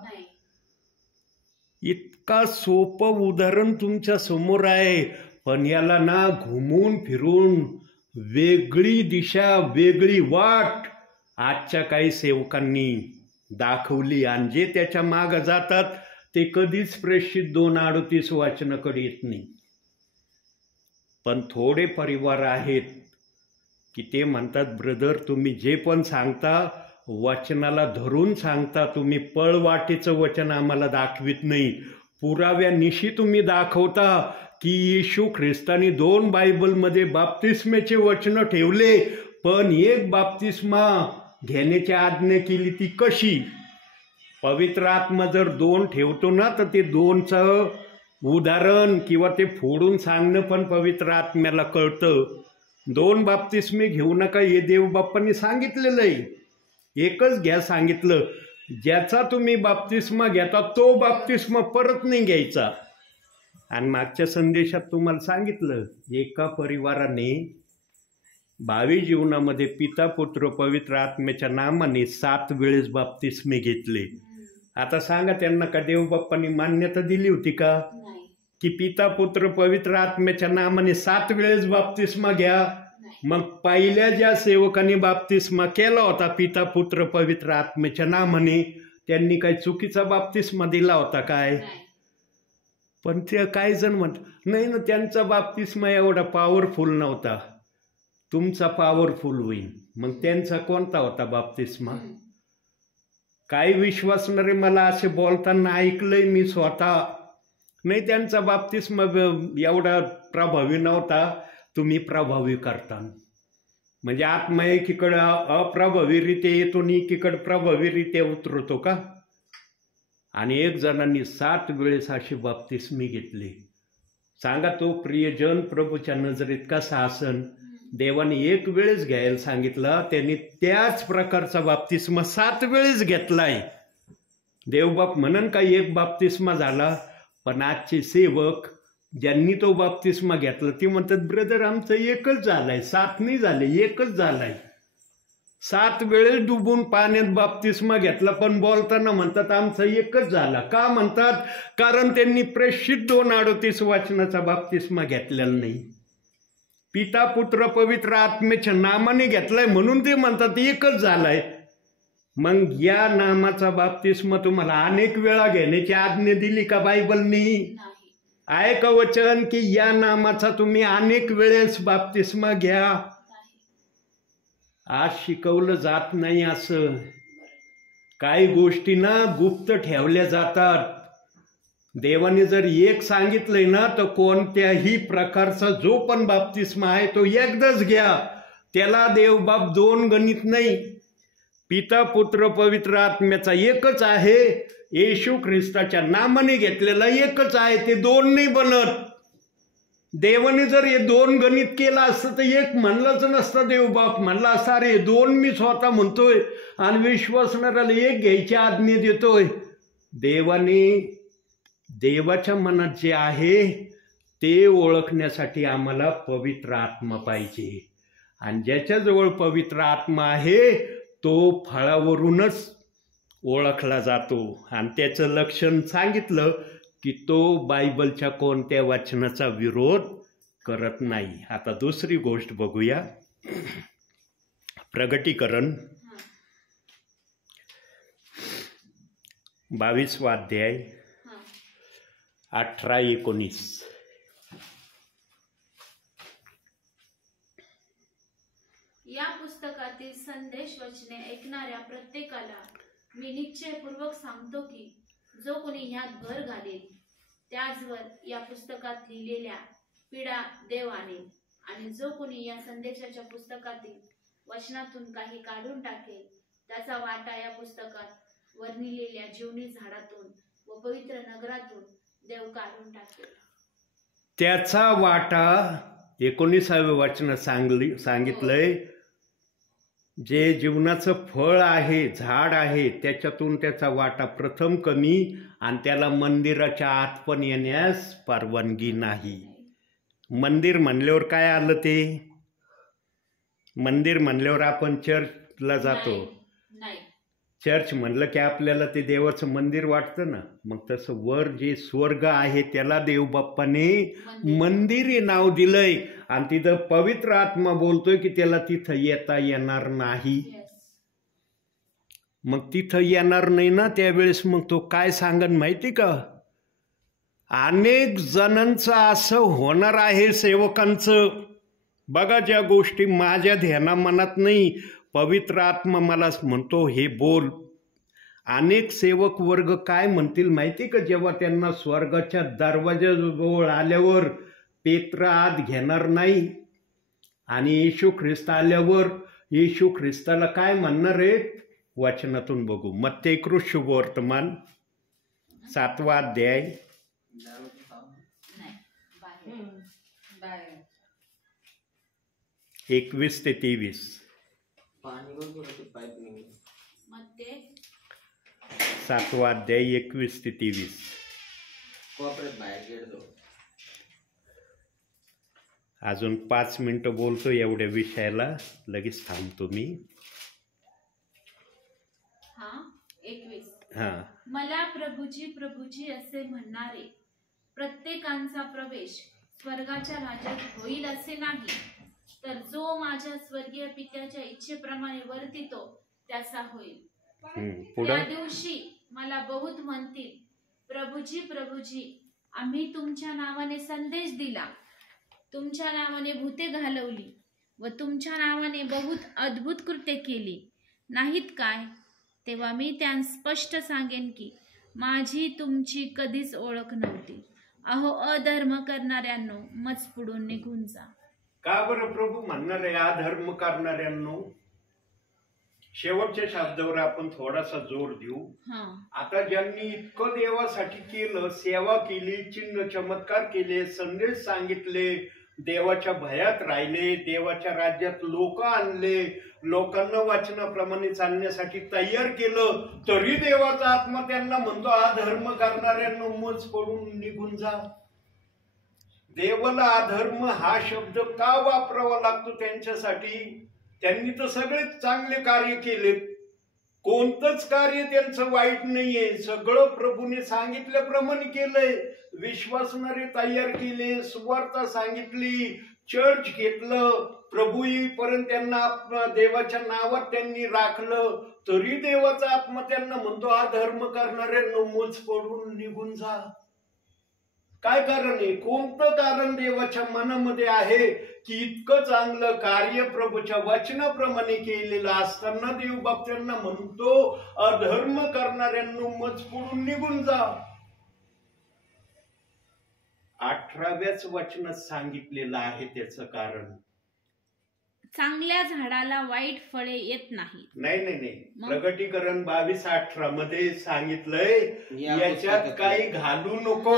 इतका सोपं उदाहरण तुमच्या समोर आहे, पण याला ना घुमून फिरून वेगळी दिशा, वेगळी वाट आजच्या काही सेवकांनी दाखवली. आणि जे त्याच्या मागं जातात ते कधीच प्रेषित 2:38 वचनाकडे येत नाही. पण थोडे परिवार आहेत की ते म्हणतात, ब्रदर तुम्ही जे पण सांगता वचनाला धरून सांगता, तुम्ही पळवाटेचं वचन आम्हाला दाखवित नाही. पुराव्यानिशी तुम्ही दाखवता की येशू ख्रिस्तानी 2 बायबलमध्ये बाप्तिस्मेचे वचनं ठेवले, पण एक बाप्तिस्मा घेण्याची आज्ञा केली. ती कशी? पवित्र आत्मा जर 2 ठेवतो ना, तर ते 2चं उदाहरण किंवा ते फोडून सांगणं पण पवित्र आत्म्याला कळतं. 2 बाप्तिस्मे घेऊ नका हे देवबाप्पांनी सांगितलेलं आहे. एकच घ्या सांगितलं. ज्याचा तुम्ही बाप्तिस्मा घेता तो बाप्तिस्मा परत नाही घ्यायचा. आणि मागच्या संदेशात तुम्हाला सांगितलं, एका परिवाराने भावी जीवनामध्ये पिता पुत्र पवित्र आत्म्याच्या नामाने 7 वेळेस बाप्तिस्मे घेतले. आता सांगा त्यांना का देवबाप्पांनी मान्यता दिली होती का नाही. की पिता पुत्र पवित्र आत्म्याच्या नामाने 7 वेळेस बाप्तिस्मा घ्या? मग पहिल्या ज्या सेवकांनी बाप्तिस्मा केला होता पिता पुत्र पवित्र आत्म्याच्या नामाने, त्यांनी काही चुकीचा बाप्तिस्मा दिला होता काय? नाही. पण ते काही जण म्हणतात नाही ना, त्यांचा बाप्तिस्मा एवढा पॉवरफुल नव्हता, तुमचा पॉवरफुल होईल. मग त्यांचा कोणता होता बाप्तिस्मा? काही विश्वासणारे मला असे बोलताना ऐकलंय मी स्वतः, नाही त्यांचा बाप्तिस्मा एवढा प्रभावी नव्हता, तुम्ही प्रभावी करता. म्हणजे आत्मा एकीकडं अप्रभावीरित्या येतो आणि एकीकडे प्रभावीरित्या उतरतो का? आणि एक जणांनी 7 वेळेस असे बाप्तिस्मे घेतले. सांगा तो प्रियजन प्रभूच्या नजरेत कसा आसन? देवाने 1 वेळेस घ्यायला सांगितलं, त्यांनी त्याच प्रकारचा बाप्तिस्मा 7 वेळेस घेतलाय. देवबाप म्हणन का 1 बाप्तिस्मा झाला? पण आजचे सेवक ज्यांनी तो बाप्तिस्मा घेतला ते म्हणतात, ब्रदर आमचं 1च झालाय, 7 नाही झाले, 1च झालाय. 7 वेळेस डुबून पाण्यात बाप्तिस्मा घेतला, पण बोलताना म्हणतात आमचा 1च झाला. का म्हणतात? कारण त्यांनी प्रेषित 2:38 वचनाचा बाप्तिस्मा घेतलेला नाही. पिता पुत्र पवित्र आत्म्याच्या नामाने घेतलाय म्हणून ते म्हणतात 1च झालाय. मग या नामाचा बाप्तिस्मा तुम्हाला अनेक वेळा घेण्याची आज्ञा दिली का बायबलनी? नाही. आहे का वचन की या नामाचा तुम्ही अनेक वेळेस बाप्तिस्मा घ्या? नाही. आज शिकवलं जात नाही असं. काही गोष्टी ना गुप्त ठेवल्या जातात. देवाने जर 1 सांगितलंय ना, तर कोणत्याही प्रकारचा जो पण बाप्तिस्मा आहे तो एकदाच घ्या. त्याला देवबाप 2 गणित नाही. पिता पुत्र पवित्र आत्म्याचा 1च आहे. येशू ख्रिस्ताच्या नामाने घेतलेला 1च आहे, ते 2 नाही बनत. देवाने जर हे 2 गणित केलं असतं तर 1 म्हणलंच नसतं. देवबाप म्हणला असा रे 2 मी स्वतः म्हणतोय आणि विश्वासणाऱ्याला 1 घ्यायची आज्ञा देतोय. देवाने देवाच्या मनात जे आहे ते ओळखण्यासाठी आम्हाला पवित्र आत्मा पाहिजे. आणि ज्याच्याजवळ पवित्र आत्मा आहे तो फळावरूनच ओळखला जातो. आणि त्याचं लक्षण सांगितलं की तो बायबलच्या कोणत्या वचनाचा विरोध करत नाही. आता दुसरी गोष्ट बघूया. प्रगटीकरण 22वा अध्याय 18-19. या पुस्तकातील संदेश वचने ऐकणाऱ्या प्रत्येकाला मी निश्चयपूर्वक सांगतो की जो कोणी ह्यात भर घालेल त्याचवर या पुस्तकात लिहिलेल्या पीडा देव आणेल. आणि जो कोणी या संदेशाच्या पुस्तकातील वचनातून काही काढून टाकेल त्याचा वाटा या पुस्तकात वर्णिलेल्या जीवनी झाडातून व पवित्र नगरातून देव काढून टाकेल. त्याचा वाटा 19व्या वचनात सांगितलंय. जे जीवनाचं फळ आहे, झाड आहे, त्याच्यातून त्याचा वाटा प्रथम कमी आणि त्याला मंदिराच्या आत पण येण्यास परवानगी नाही. मंदिर म्हणल्यावर काय आलं? ते मंदिर म्हणल्यावर आपण चर्चला जातो. नाही. चर्च म्हणलं की आपल्याला ते देवाचं मंदिर वाटतं ना. मग तसं वर जे स्वर्ग आहे त्याला देवबाप्पाने मंदिर हे नाव दिलंय. आणि तिथं पवित्र आत्मा बोलतोय की त्याला तिथं येता येणार नाही. मग तिथं येणार नाही ना, त्यावेळेस मग तो काय सांगन माहिती का? अनेक जणांचं असं होणार आहे सेवकांचं. बघा, ज्या गोष्टी माझ्या ध्यानामनात नाही, पवित्र आत्मा मला म्हणतो हे बोल. अनेक सेवक वर्ग काय म्हणतील माहिती का, जेव्हा त्यांना स्वर्गाच्या दरवाजाजवळ आल्यावर पेत्र आत घेणार नाही आणि येशू ख्रिस्त आल्यावर येशू ख्रिस्ताला काय म्हणणार आहेत, वचनातून बघू. मत्ती शुभवर्तमान 7वा अध्याय नाही, बाहेर. 21 ते 23. मग ते 7वा अध्याय 21 ते 23. अजून 5 मिनिटं बोलतो एवढ्या विषयाला, लगेच थांबतो मी. 21. हा, मला प्रभूजी प्रभूजी असे म्हणणारे प्रत्येकांचा प्रवेश स्वर्गाच्या राज्यात होईल असे नाही, तर जो माझ्या स्वर्गीय पित्याच्या इच्छेप्रमाणे वर्तितो त्याचा होईल. त्या पुढं. दिवशी मला बहुत म्हणतील, प्रभूजी प्रभूजी, आम्ही तुमच्या नावाने संदेश दिला, तुमच्या नावाने भूते घालवली व तुमच्या नावाने बहुत अद्भुत कृत्ये केली नाहीत काय? तेव्हा मी त्यांना स्पष्ट सांगेन की माझी तुमची कधीच ओळख नव्हती. अहो अधर्म करणाऱ्यांनो, मज पुढून निघून जा. का बरं प्रभू म्हणणार आहे अधर्म करणाऱ्यांनो? शेवटच्या शब्दावर आपण थोडासा जोर देऊ. आता ज्यांनी इतकं देवासाठी केलं, सेवा केली, चिन्ह चमत्कार केले, संदेश सांगितले, देवाच्या भयात राहिले, देवाच्या राज्यात लोक आणले, लोकांना वचनाप्रमाणे चालण्यासाठी तयार केलं, तरी देवाचा आत्मा त्यांना म्हणतो अधर्म करणाऱ्यांनो, मज पडून निघून जा. देवाला अधर्म हा शब्द का वापरावा लागतो त्यांच्यासाठी? त्यांनी तर सगळेच चांगले कार्य केले, कोणतंच कार्य त्यांचं वाईट नाहीये, सगळं प्रभूने सांगितल्याप्रमाणे केलंय. विश्वासणारे तयार केले, सुवार्ता सांगितली, चर्च घेतलं, प्रभू येईपर्यंत त्यांना देवाच्या नावात त्यांनी राखलं, तरी देवाचा आत्मा त्यांना म्हणतो अधर्म करणाऱ्यांनो, मज पडून निघून जा. काय कारण आहे? कोणतं कारण देवाच्या मनामध्ये आहे की इतकं चांगलं कार्य प्रभूच्या वचनाप्रमाणे केलेलं असताना देव बाप त्यांना म्हणतो अधर्म करणाऱ्यांनो, मज पडून निघून जा. 18व्याच वचनात सांगितलेलं आहे त्याचं कारण. चांगल्या झाडाला वाईट फळे येत नाही. नाही, प्रकटीकरण 22:18 मध्ये सांगितलंय याच्यात काही घालू नको,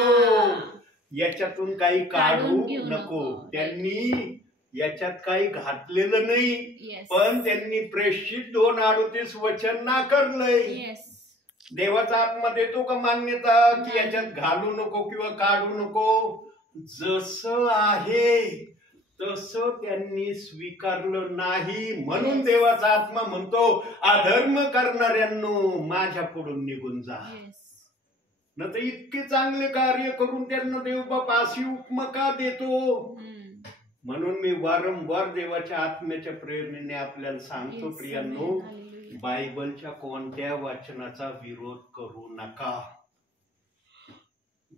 याच्यातून काही काढू नको. त्यांनी याच्यात काही घातलेलं नाही, पण त्यांनी प्रेषित 2:38 वचन नाकारलंय. देवाचा आत्मा देतो का मान्यता की याच्यात घालू नको किंवा काढू नको? जसं आहे तसं त्यांनी स्वीकारलं नाही, म्हणून देवाचा आत्मा म्हणतो अधर्म करणाऱ्यांनो, माझ्या पुढून निघून जा. न तर इतके चांगले कार्य करून त्यांना देवबाप अशी उपमा का देतो? म्हणून मी वारंवार देवाच्या आत्म्याच्या प्रेरणेने आपल्याला सांगतो, प्रियांनो, बायबलच्या कोणत्या वचनाचा विरोध करू नका.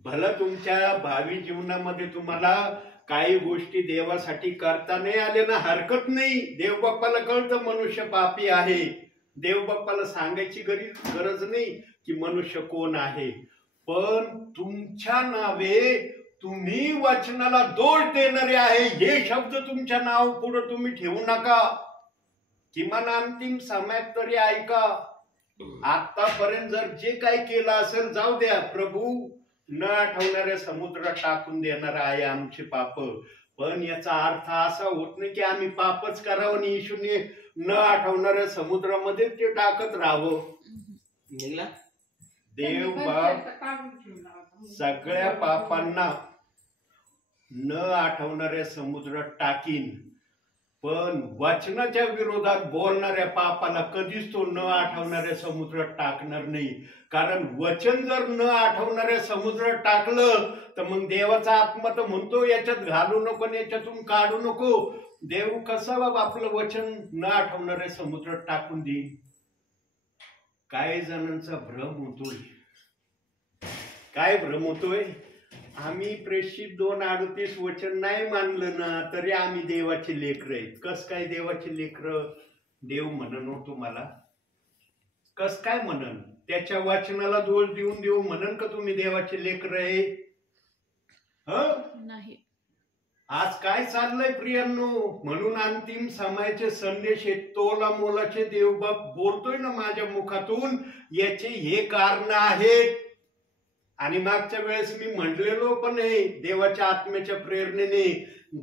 भला तुमच्या भावी जीवनामध्ये तुम्हाला काही गोष्टी देवासाठी करता नाही आल्या ना, हरकत नाही. देवबाप्पाला कळतं मनुष्य पापी आहे, देवबाप्पाला सांगायची गरज नाही की मनुष्य कोण आहे. पण तुमच्या नावे तुम्ही वचनाला दोष देणारे आहे हे शब्द तुमच्या नाव पुढे तुम्ही ठेवू नका. किमान अंतिम समयात तरी ऐका. आतापर्यंत जर जे काही केलं असेल जाऊ द्या, प्रभू न आठवणाऱ्या समुद्रात टाकून देणार आहे आमचे पाप. पण याचा अर्थ असा होत नाही की आम्ही पापच करावं आणि येशूने न आठवणाऱ्या समुद्रामध्ये ते टाकत राहावं. देव बाप सगळ्या पापांना न आठवणाऱ्या समुद्रात टाकीन, पण वचनाच्या विरोधात बोलणाऱ्या पापाला कधीच तो न आठवणाऱ्या समुद्रात टाकणार नाही. कारण वचन जर न आठवणाऱ्या समुद्रात टाकलं तर मग देवाचा आत्मा तर म्हणतो याच्यात घालू नको, याच्यातून काढू नको. देव कसा बाबा आपलं वचन न आठवणाऱ्या समुद्रात टाकून देईल? काही जणांचा भ्रम होतोय. काय भ्रम होतोय? आम्ही प्रेषित 2:38 वचन नाही मानलं ना तरी आम्ही देवाचे लेकरं आहेत. कस काय देवाचे लेकरं? देव म्हणन हो तुम्हाला? कस काय म्हणन? त्याच्या वचनाला दोष देऊन देऊ म्हणन का तुम्ही देवाचे लेकरं आहे? नाही. आज काय चाललंय प्रियांनो? म्हणून अंतिम समयाचे संदेश हे तोला मोलाचे देवबाप बोलतोय ना माझ्या मुखातून, याचे हे कारण आहेत. आणि मागच्या वेळेस मी म्हटलेलो पण आहे, देवाच्या आत्म्याच्या प्रेरणेने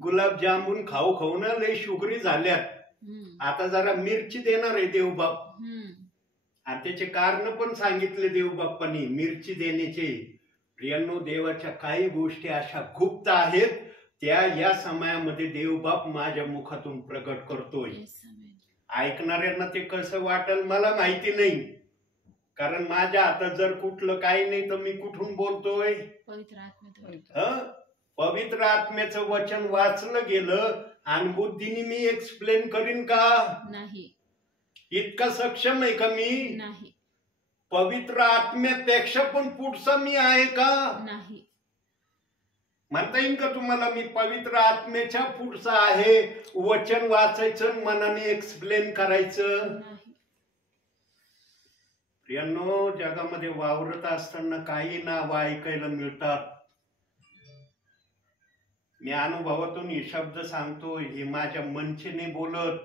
गुलाबजामुन खाऊ खाऊ ना लय शुगरी झाल्यात. आता जरा मिरची देणार आहे देवबाप. आणि त्याचे कारण पण सांगितले देवबाप्पांनी मिरची देण्याचे. प्रियांनो, देवाच्या काही गोष्टी अशा गुप्त आहेत, त्या या समयामध्ये देवबाप माझ्या मुखातून प्रकट करतोय. ऐकणाऱ्यांना ते कसं वाटेल मला माहिती नाही, कारण माझ्या हातात जर कुठलं काही नाही तर मी कुठून बोलतोय? पवित्र आत्म्याचं वचन वाचलं गेलं आणि बुद्धीने मी एक्सप्लेन करीन का? नाही. इतका सक्षम आहे का मी? नाही. पवित्र आत्म्यापेक्षा पण पुढचा मी आहे का? नाही. म्हणता येईल का तुम्हाला मी पवित्र आत्म्याच्या पुढचा आहे? वचन वाचायचं, मनाने एक्सप्लेन करायचं. प्रियांनो, जगामध्ये वावरत असताना काही नाव ऐकायला मिळतात. मी अनुभवातून हे शब्द सांगतो, हे माझ्या मनचेने बोलत,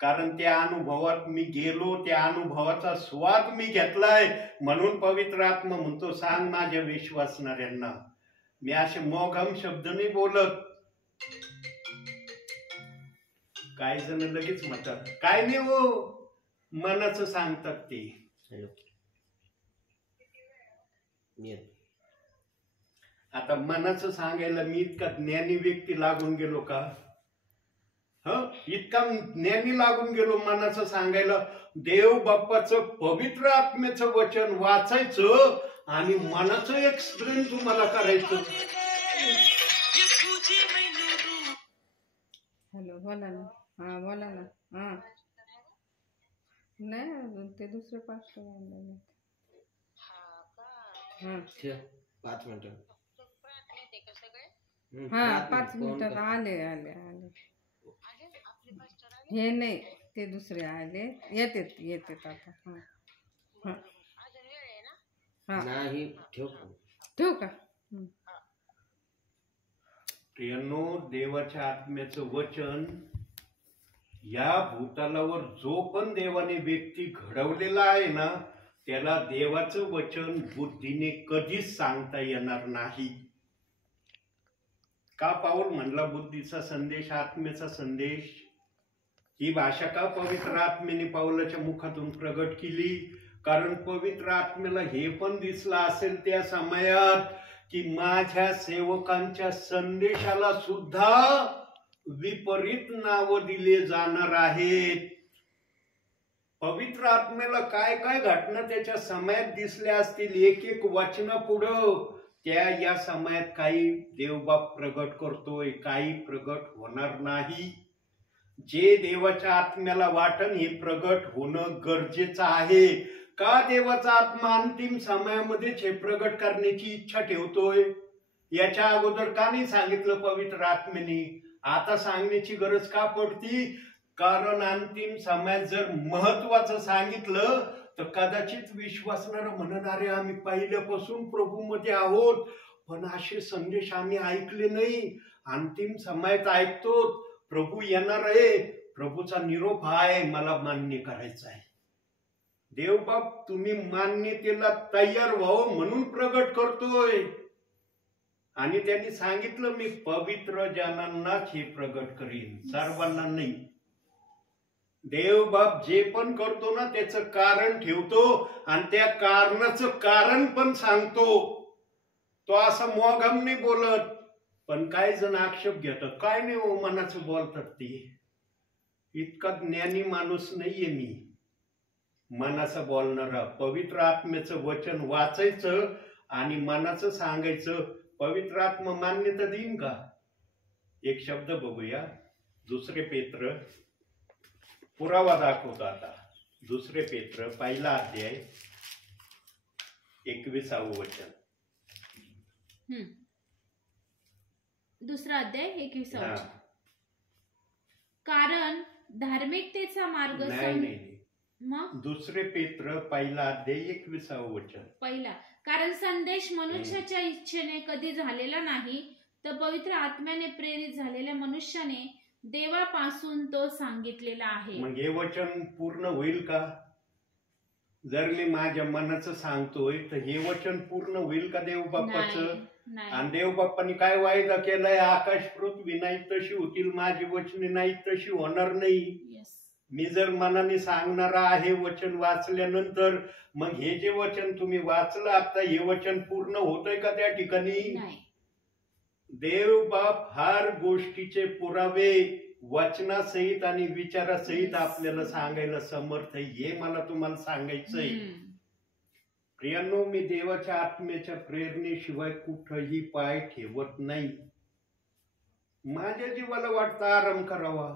कारण त्या अनुभवात मी गेलो, त्या अनुभवाचा स्वाद मी घेतलाय. म्हणून पवित्र आत्मा म्हणतो सांग माझ्या विश्वासणाऱ्यांना. मी असे मोघम शब्द नाही बोलत. काही जण लगेच म्हणतात काय नाही हो, मनाचं सांगतात ते. आता मनाचं सांगायला मी इतका ज्ञानी व्यक्ती लागून गेलो का? इतका ज्ञानी लागून गेलो मनाचं सांगायला? देव बाप्पाचं पवित्र आत्म्याचं वचन वाचायचं आणि मनाचं एक्सप्लेन तुम्हाला करायचं. हॅलो, बोला ना. हा बोला ना. हा नाही अजून ते दुसरे पास्टर आले. हा 5 मिनिटं. हा 5 मिनिटात आले आले आले. हे नाही, ते दुसरे आले. येतात येतात आता. हा हा नाही ठेवू का? प्रियांनो, देवाच्या आत्म्याचं वचन या भूतलावर जो पण देवाने व्यक्ती घडवलेला आहे ना, त्याला देवाचं वचन बुद्धीने कधीच सांगता येणार नाही. का पाऊल म्हणला बुद्धीचा संदेश, आत्म्याचा संदेश? ही भाषा का पवित्र आत्म्याने पाऊलाच्या मुखातून प्रगट केली? कारण पवित्र आत्म्याला हे पण दिसलं असेल त्या समयात की माझ्या सेवकांच्या संदेशाला सुद्धा विपरीत नाव दिले जाणार आहेत. पवित्र आत्म्याला काय काय घटना त्याच्या समयात दिसल्या असतील, एक एक वचना पुढं त्या या समयात काही देवबाप प्रगट करतोय, काही प्रगट होणार नाही. जे देवाच्या आत्म्याला वाटन हे प्रगट होणं गरजेचं आहे. का देवाचा आत्मा अंतिम समयामध्येच हे प्रगट करण्याची इच्छा ठेवतोय? याच्या अगोदर का नाही सांगितलं पवित्र आत्म्याने? आता सांगण्याची गरज का पडती? कारण अंतिम समयात जर महत्वाचं सांगितलं तर कदाचित विश्वासणारे म्हणणारे आम्ही पहिल्यापासून प्रभूमध्ये आहोत, पण असे संदेश आम्ही ऐकले नाही. अंतिम समयात ऐकतो प्रभू येणार आहे, प्रभूचा निरोप आहे, मला मान्य करायचा आहे. देवबाप तुम्ही मान्यतेला तयार व्हावं म्हणून प्रगट करतोय. आणि त्यांनी सांगितलं मी पवित्र जनांनाच हे प्रगट करीन, सर्वांना नाही. देवबाप जे पण करतो ना त्याचं कारण ठेवतो आणि त्या कारणाचं कारण पण सांगतो. तो असं मोघम नाही बोलत. पण काही जण आक्षेप घेतात, काय नाही हो मनाचं बोलतात ते. इतका ज्ञानी माणूस नाहीये मी. मनाचं बोलणारा, पवित्र आत्म्याचं वचन वाचायचं आणि मनाचं सांगायचं. पवित्र आत्मा मान्यता देईन का? एक शब्द बघूया, 2 पेत्र पुरावा दाखवतो. आता 2 पेत्र 1 अध्याय 21 वचन. दुसरा अध्याय 21 हा. वचन. कारण धार्मिकतेचा मार्ग नाही मग दुसरे पेत्र पहिला अध्याय 21 वचन. पहिला, कारण संदेश मनुष्याच्या इच्छेने कधी झालेला नाही, तर पवित्र आत्म्याने प्रेरित झालेल्या मनुष्याने देवापासून तो सांगितलेला आहे. मग हे वचन पूर्ण होईल का? जर मी माझ्या मनाचं सांगतोय तर हे वचन पूर्ण होईल का देव बाप्पाचं? नाही. आणि देव बाप्पानी काय वायदा केलाय? आकाश पृथ्वी नाही तशी होतील, माझी वचने नाही तशी होणार नाही. Yes. मी जर मनाने सांगणारा आहे वचन वाचल्यानंतर, मग हे जे वचन तुम्ही वाचलं आता, हे वचन पूर्ण होतंय का त्या ठिकाणी? नाही. देव बाप हर गोष्टीचे पुरावे वचनासहित आणि विचारासहित आपल्याला सांगायला समर्थ आहे. हे मला तुम्हाला सांगायचंय. प्रियांनो, मी देवाच्या आत्म्याच्या प्रेरणेशिवाय कुठंही पाय ठेवत नाही. माझ्या जीवाला वाटतं आराम करावा.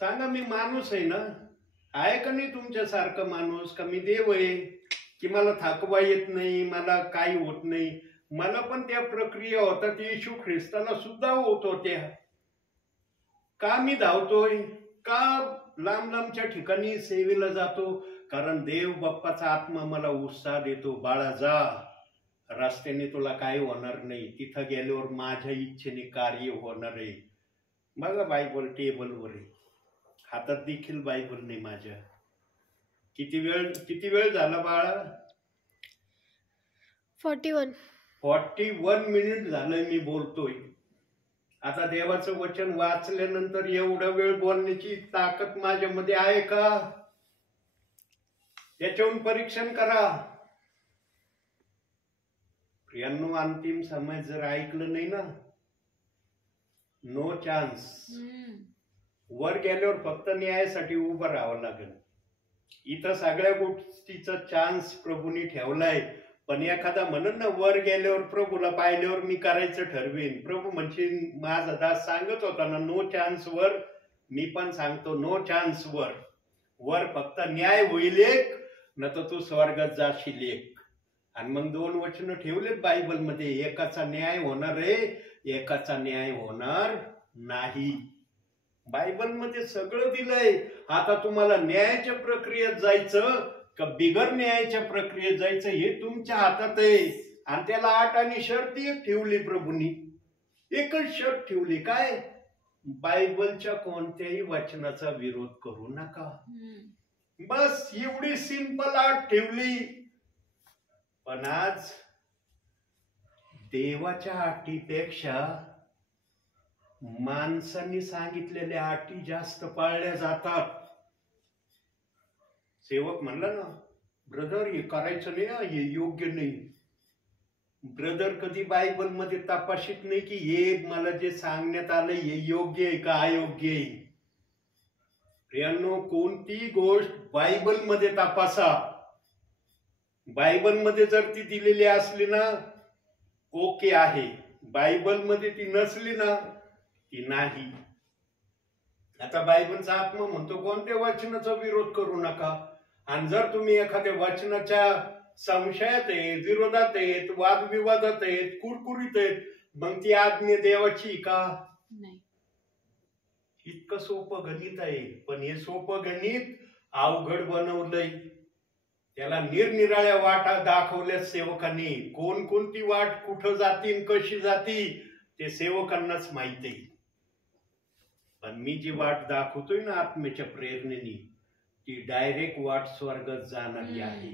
सांगा, मी माणूस आहे ना? आहे का नाही तुमच्यासारखं माणूस? का मी देव आहे की मला थकवा येत नाही, मला काही होत नाही? मला पण त्या प्रक्रिया होतात, येशू ख्रिस्ताला सुद्धा होत होत्या. का मी धावतोय? का लांब लांबच्या ठिकाणी सेवेला जातो? कारण देव बाप्पाचा आत्मा मला उत्साह देतो. बाळा जा, रस्त्याने तुला काही होणार नाही, तिथं गेल्यावर माझ्या इच्छेने कार्य होणार आहे. बघा, बायबल टेबलवर आहे, हातात देखील बायबल नाही माझ्या. किती वेळ झाला बाळा? 41 मिनिट झालंय मी बोलतोय. आता देवाचं वचन वाचल्यानंतर एवढा वेळ बोलण्याची ताकद माझ्यामध्ये आहे का? याच्याहून परीक्षण करा. प्रियांनो, अंतिम समय जर ऐकलं नाही ना, नो चान्स. वर गेल्यावर फक्त न्यायासाठी उभं राहावं लागेल. इथं सगळ्या गोष्टीचा चान्स प्रभूंनी ठेवलाय. पण एखादा म्हणून ना, वर गेल्यावर प्रभूला पाहिल्यावर मी करायचं ठरवेन. प्रभू म्हणशील, माझा दास सांगत होता ना, नो चान्स वर. मी पण सांगतो, नो चान्स वर. वर फक्त न्याय होईल एक, न तर तू स्वर्गात जाशील एक. आणि मग 2 वचन ठेवलेत बायबलमध्ये, एकाचा न्याय होणार आहे, एकाचा न्याय होणार नाही. बायबलमध्ये सगळं दिलंय. आता तुम्हाला न्यायाच्या प्रक्रियेत जायचं का बिगर न्यायाच्या प्रक्रियेत जायचं हे तुमच्या हातात आहे. आणि त्याला 8 आणि शर्ती एक ठेवली प्रभूंनी. एकच शर्त ठेवली, काय? बायबलच्या कोणत्याही वचनाचा विरोध करू नका. बस एवढी सिंपल अट ठेवली. पण आज देवाच्या अटीपेक्षा माणसांनी सांगितलेल्या अटी जास्त पाळल्या जातात. सेवक म्हणला ना, ब्रदर हे करायचं नाही, हे योग्य नाही. ब्रदर कधी बायबल मध्ये तपासित नाही की हे मला जे सांगण्यात आलंय हे योग्य आहे का अयोग्य आहे. प्रियांनो, कोणती गोष्ट बायबल मध्ये तपासा. बायबल मध्ये जर ती दिलेली असली ना, ओके आहे. बायबल मध्ये ती नसली ना, ती नाही. आता बायबलचा आत्मा म्हणतो कोणत्या वचनाचा विरोध करू नका. आणि जर तुम्ही एखाद्या वचनाच्या संशयात आहेत, विरोधात आहेत, वादविवादात आहेत, कुरकुरीत आहेत, मग ती आज्ञा देवाची का? नाही. इतकं सोपं गणित आहे. पण हे सोपं गणित अवघड बनवलंय. त्याला निरनिराळ्या वाटा दाखवल्या सेवकांनी. कोणती वाट कुठं जाती, कशी जाती, ते सेवकांनाच माहिती आहे. पण मी जी वाट दाखवतोय ना आत्म्याच्या प्रेरणेने, ती डायरेक्ट वाट स्वर्गात जाणारी आहे.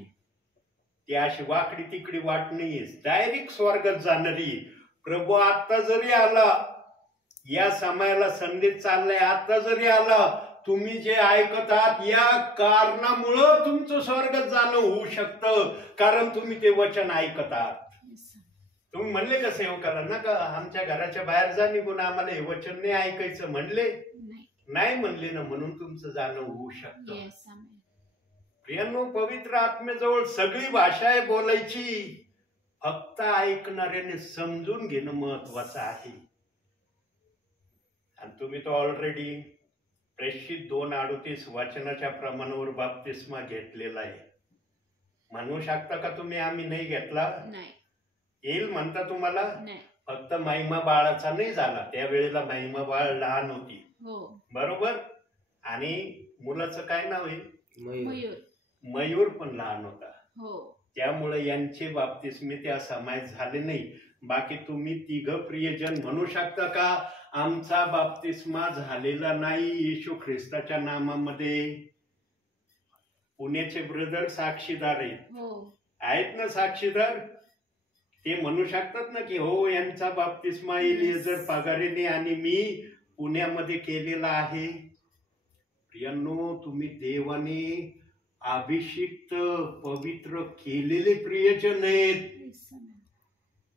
ती अशी वाकडी तिकडी वाट नाहीये, डायरेक्ट स्वर्गात जाणारी. प्रभू आता जरी आला, या समयाला संदेश चाललाय, आता जरी आला, तुम्ही जे ऐकत आहात या कारणामुळं तुमचं स्वर्गात जाणं होऊ शकतं. कारण तुम्ही ते वचन ऐकत आहात. तुम्ही म्हणले का सेवकाला ना का आमच्या घराच्या बाहेर जा निघून, आम्हाला हे वचन नाही ऐकायचं? म्हणले नाही म्हणले ना, म्हणून तुमचं जाणं होऊ शकतं. प्रियांनो, पवित्र आत्म्याजवळ सगळी भाषा आहे बोलायची. फक्त ऐकणाऱ्याने समजून घेणं महत्वाचं आहे. आणि तुम्ही तो ऑलरेडी प्रेषित 2:38 वचनाच्या प्रमाणावर बाप्तिस्मा घेतलेला आहे. म्हणू शकता का तुम्ही आम्ही नाही घेतला? नाही. येईल म्हणता तुम्हाला? नाही. फक्त महिमा बाळाचा नाही झाला, त्यावेळेला महिमा बाळ लहान होती, हो बरोबर. आणि मुलाचं काय नाव आहे? मयूर मयूर पण लहान होता. हो त्यामुळे यांचे बाप्तिस्मे त्या समाज झाले नाही. बाकी तुम्ही तिघ प्रियजन म्हणू शकता का आमचा बाप्तिस्मा झालेला नाही येशू ख्रिस्ताच्या नामामध्ये? पुण्याचे ब्रदर साक्षीदार आहेत ना साक्षीदार, ते म्हणू शकतात ना की हो यांचा बाप्तिस्मा एलिएझर पगारेने आणि मी पुण्यामध्ये केलेला आहे. प्रियांनो, तुम्ही देवाने अभिषिक्त पवित्र केलेले प्रियजन आहेत.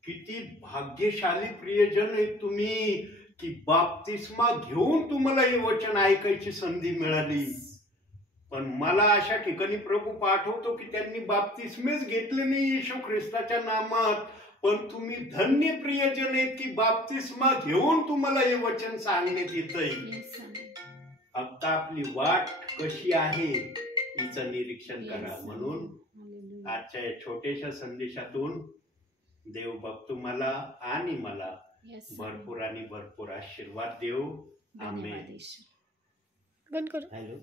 किती भाग्यशाली प्रियजन आहेत तुम्ही की बाप्तिस्मा घेऊन तुम्हाला हे वचन ऐकायची संधी मिळाली. पण मला अशा ठिकाणी प्रभू पाठवतो की त्यांनी बाप्तिस्मेच घेतले नाही येशू ख्रिस्ताच्या नामात, पण तुम्ही धन्य प्रियजन आहेत की बाप्तिस्मा घेऊन तुम्हाला हे वचन सांगण्यात येतंय. फक्त आपली वाट कशी आहे हिचं निरीक्षण करा. म्हणून आजच्या या छोट्याशा संदेशातून देव बघ तुम्हाला आणि मला भरपूर आणि भरपूर आशीर्वाद देव. आमेन. बंद करू. हॅलो.